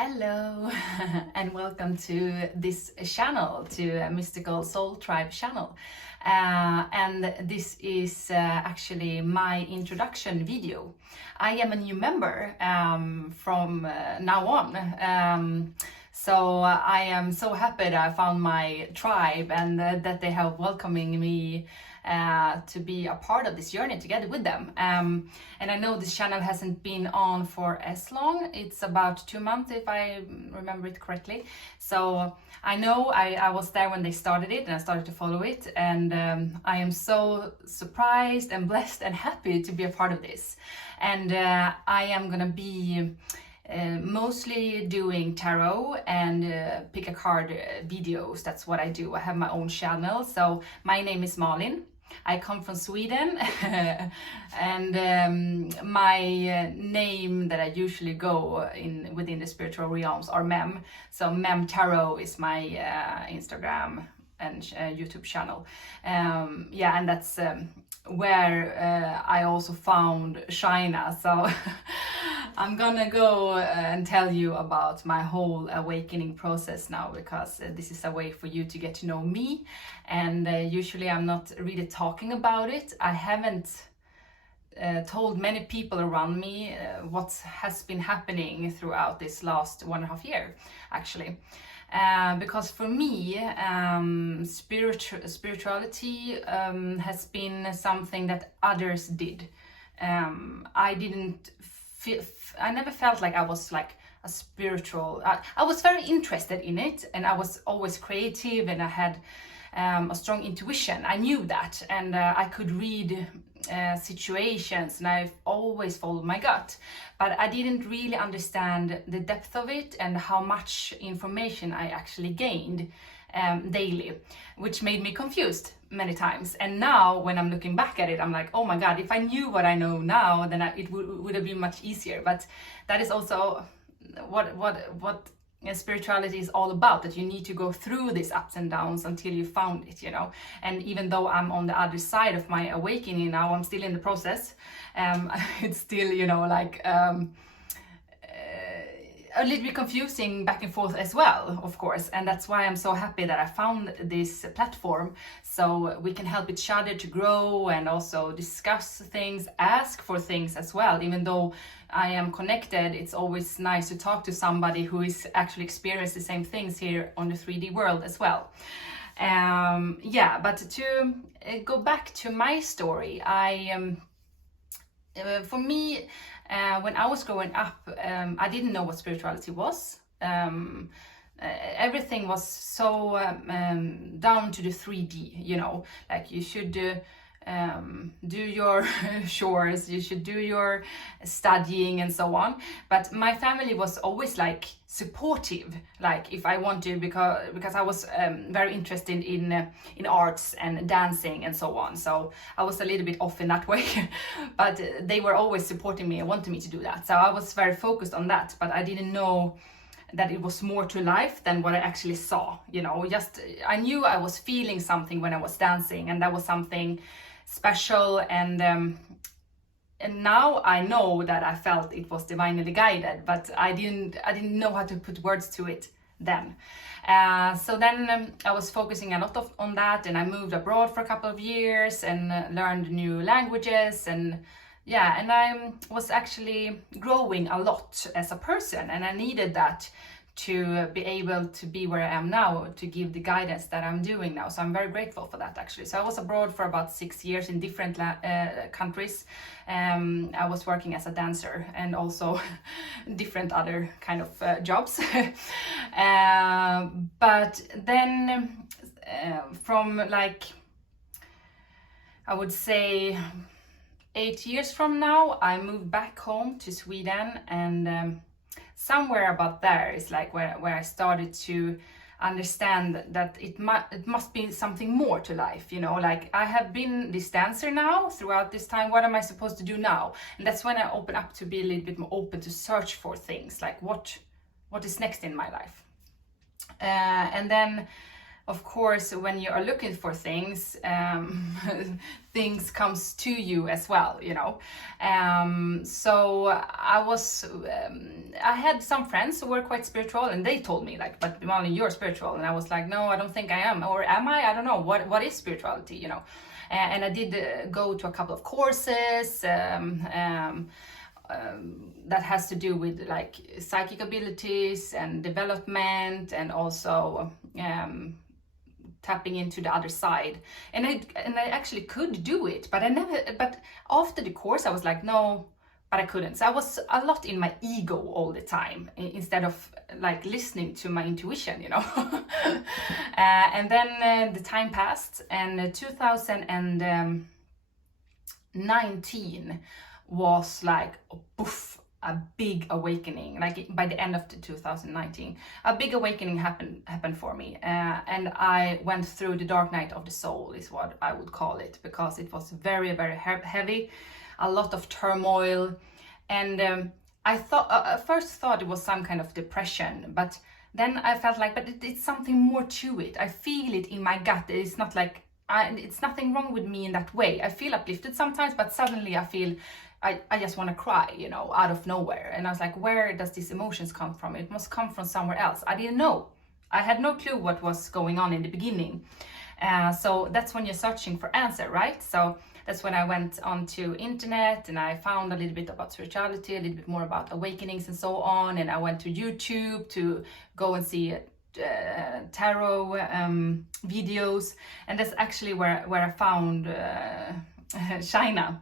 Hello and welcome to this channel, to Mystical Soul Tribe channel. And this is actually my introduction video. I am a new member from now on. So I am so happy that I found my tribe and that they have welcoming me to be a part of this journey together with them. And I know this channel hasn't been on for as long. It's about 2 months if I remember it correctly. So I know I was there when they started it and I started to follow it, and I am so surprised and blessed and happy to be a part of this. And I am gonna be mostly doing tarot and pick a card videos. That's what I do. I have my own channel. So my name is Malin. I come from Sweden and my name that I usually go in within the spiritual realms are Mem. So Mem Tarot is my Instagram and YouTube channel. Yeah, and that's where I also found Shaina. So I'm gonna go and tell you about my whole awakening process now, because this is a way for you to get to know me. And usually I'm not really talking about it. I haven't told many people around me what has been happening throughout this last 1.5 years, actually. Because for me, spirituality has been something that others did. I never felt like I was like a spiritual. I was very interested in it, and I was always creative, and I had a strong intuition. I knew that, and I could read situations, and I always followed my gut. But I didn't really understand the depth of it and how much information I actually gained daily, which made me confused many times. And now when I'm looking back at it, I'm like, oh my God, if I knew what I know now, then it would have been much easier. But that is also what spirituality is all about, that you need to go through these ups and downs until you found it, you know. And even though I'm on the other side of my awakening now, I'm still in the process. It's still, you know, like a little bit confusing back and forth as well, of course. And that's why I'm so happy that I found this platform, so we can help each other to grow and also discuss things, ask for things as well. Even though I am connected, it's always nice to talk to somebody who is actually experiencing the same things here on the 3D world as well. Yeah, but to go back to my story, for me, when I was growing up, I didn't know what spirituality was. Everything was so down to the 3D, you know, like you should do your chores, you should do your studying and so on. But my family was always like supportive, like if I want to, because I was very interested in arts and dancing and so on. So I was a little bit off in that way, but they were always supporting me and wanting me to do that. So I was very focused on that, but I didn't know that it was more to life than what I actually saw, you know. Just I knew I was feeling something when I was dancing, and that was something special. And now I know that I felt it was divinely guided, but I didn't know how to put words to it then. So then I was focusing a lot on that, and I moved abroad for a couple of years and learned new languages, and yeah, and I was actually growing a lot as a person, and I needed that to be able to be where I am now, to give the guidance that I'm doing now. So I'm very grateful for that, actually. So I was abroad for about 6 years in different countries. I was working as a dancer and also different other kind of jobs. But then from like, I would say 8 years from now, I moved back home to Sweden, and somewhere about there is like where I started to understand that it must be something more to life, you know. Like I have been this dancer now throughout this time. What am I supposed to do now? And that's when I open up to be a little bit more open to search for things like what is next in my life. And then of course, when you are looking for things, things comes to you as well, you know. So I had some friends who were quite spiritual, and they told me like, but Malin, you're spiritual. And I was like, no, I don't think I am. Or am I? I don't know. What is spirituality, you know? And I did go to a couple of courses, that has to do with like psychic abilities and development, and also tapping into the other side. And I actually could do it, but but after the course I was like, no, but I couldn't. So I was a lot in my ego all the time instead of like listening to my intuition, you know. And then the time passed, and 2019 was like poof, a big awakening. Like by the end of the 2019, a big awakening happened for me, and I went through the dark night of the soul, is what I would call it, because it was very, very heavy, a lot of turmoil. And I first thought it was some kind of depression, but then I felt like, but it's something more to it. I feel it in my gut. It's not like it's nothing wrong with me in that way. I feel uplifted sometimes, but suddenly I feel I just want to cry, you know, out of nowhere. And I was like, where does these emotions come from? It must come from somewhere else. I didn't know. I had no clue what was going on in the beginning. So that's when you're searching for answer, right? So that's when I went onto internet and I found a little bit about spirituality, a little bit more about awakenings and so on. And I went to YouTube to go and see tarot videos. And that's actually where I found Shaina.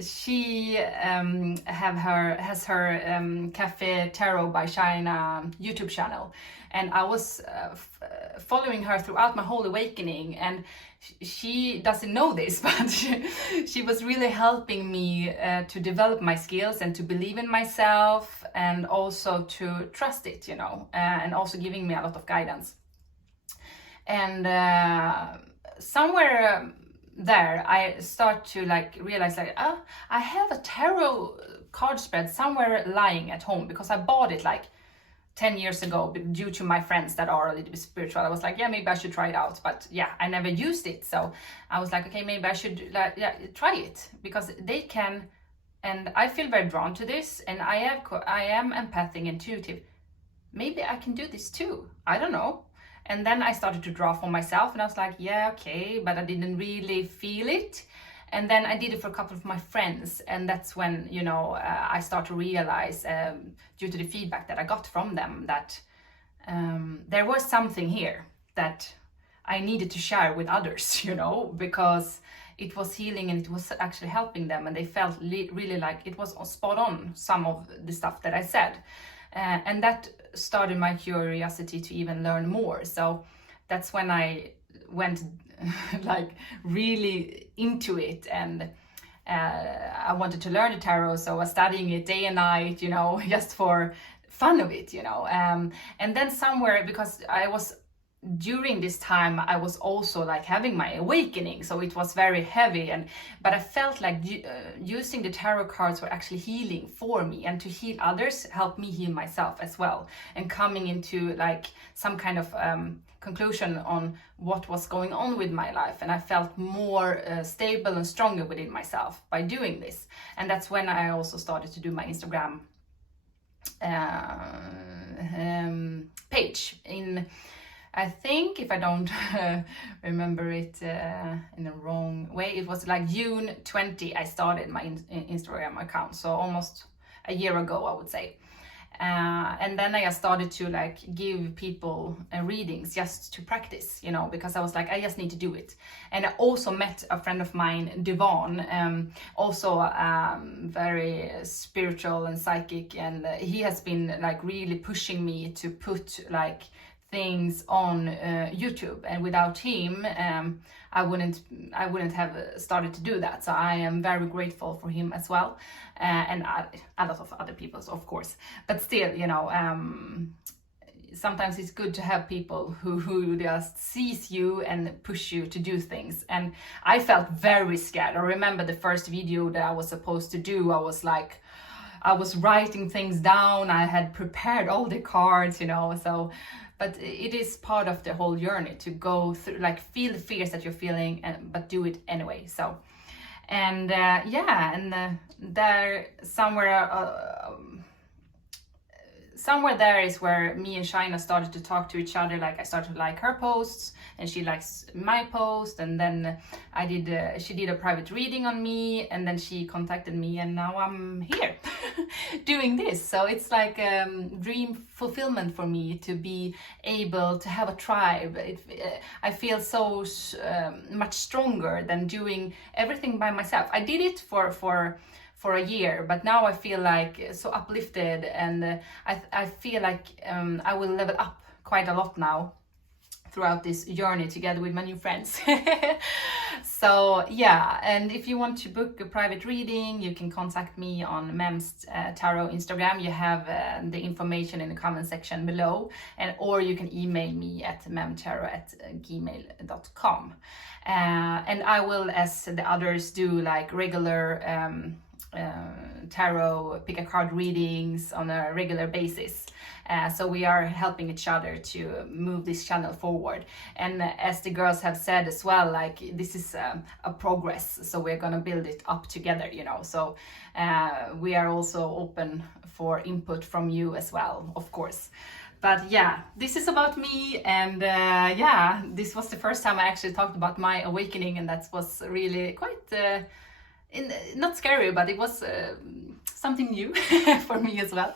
She has her Cafe Tarot by Shaina YouTube channel, and I was following her throughout my whole awakening, and she doesn't know this, but she was really helping me to develop my skills and to believe in myself, and also to trust it, you know, and also giving me a lot of guidance. And somewhere there I start to like realize like, I have a tarot card spread somewhere lying at home, because I bought it like 10 years ago due to my friends that are a little bit spiritual. I was like, yeah, maybe I should try it out, but yeah, I never used it. So I was like, okay, maybe I should try it, because they can, and I feel very drawn to this, and I am empathic, intuitive. Maybe I can do this too. I don't know. And then I started to draw for myself, and I was like, yeah, okay, but I didn't really feel it. And then I did it for a couple of my friends, and that's when, you know, I start to realize, due to the feedback that I got from them, that there was something here that I needed to share with others, you know, because it was healing and it was actually helping them, and they felt really like it was spot on, some of the stuff that I said. And that started my curiosity to even learn more. So that's when I went like really into it, and I wanted to learn the tarot, so I was studying it day and night, you know, just for fun of it, you know. And then somewhere, because during this time I was also like having my awakening, so it was very heavy, but I felt like using the tarot cards were actually healing for me, and to heal others helped me heal myself as well, and coming into like some kind of conclusion on what was going on with my life, and I felt more stable and stronger within myself by doing this. And that's when I also started to do my Instagram page in, I think, if I don't remember it in the wrong way, it was like June 20 I started my Instagram account, so almost a year ago, I would say. And then I started to like give people readings just to practice, you know, because I was like, I just need to do it. And I also met a friend of mine, Devine, also very spiritual and psychic, and he has been like really pushing me to put like things on YouTube, and without him I wouldn't have started to do that. So I am very grateful for him as well, and a lot of other people, of course, but still, you know, sometimes it's good to have people who just sees you and push you to do things. And I felt very scared. I remember the first video that I was supposed to do, I was writing things down, I had prepared all the cards, you know, so but it is part of the whole journey to go through, like, feel the fears that you're feeling, but do it anyway. So, and there somewhere there is where me and Shaina started to talk to each other. Like, I started to like her posts and she likes my post, and then she did a private reading on me, and then she contacted me, and now I'm here doing this. So it's like dream fulfillment for me to be able to have a tribe. I feel so much stronger than doing everything by myself. I did it for a year, but now I feel like so uplifted, and I feel like I will level up quite a lot now throughout this journey together with my new friends. So yeah, and if you want to book a private reading, you can contact me on Mem's Tarot Instagram. You have the information in the comment section below, or you can email me at memtarot@gmail.com. And I will, as the others do, like regular tarot pick a card readings on a regular basis. So we are helping each other to move this channel forward. And as the girls have said as well, like, this is a progress, so we're gonna build it up together, you know. So we are also open for input from you as well, of course. But yeah, this is about me, and yeah, this was the first time I actually talked about my awakening, and that was really quite not scary, but it was something new for me as well.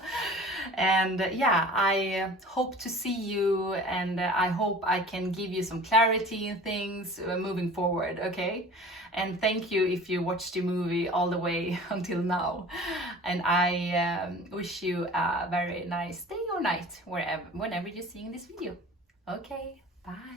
And yeah, I hope to see you, and I hope I can give you some clarity in things moving forward, okay? And thank you if you watched the movie all the way until now. And I wish you a very nice day or night, whenever you're seeing this video. Okay, bye.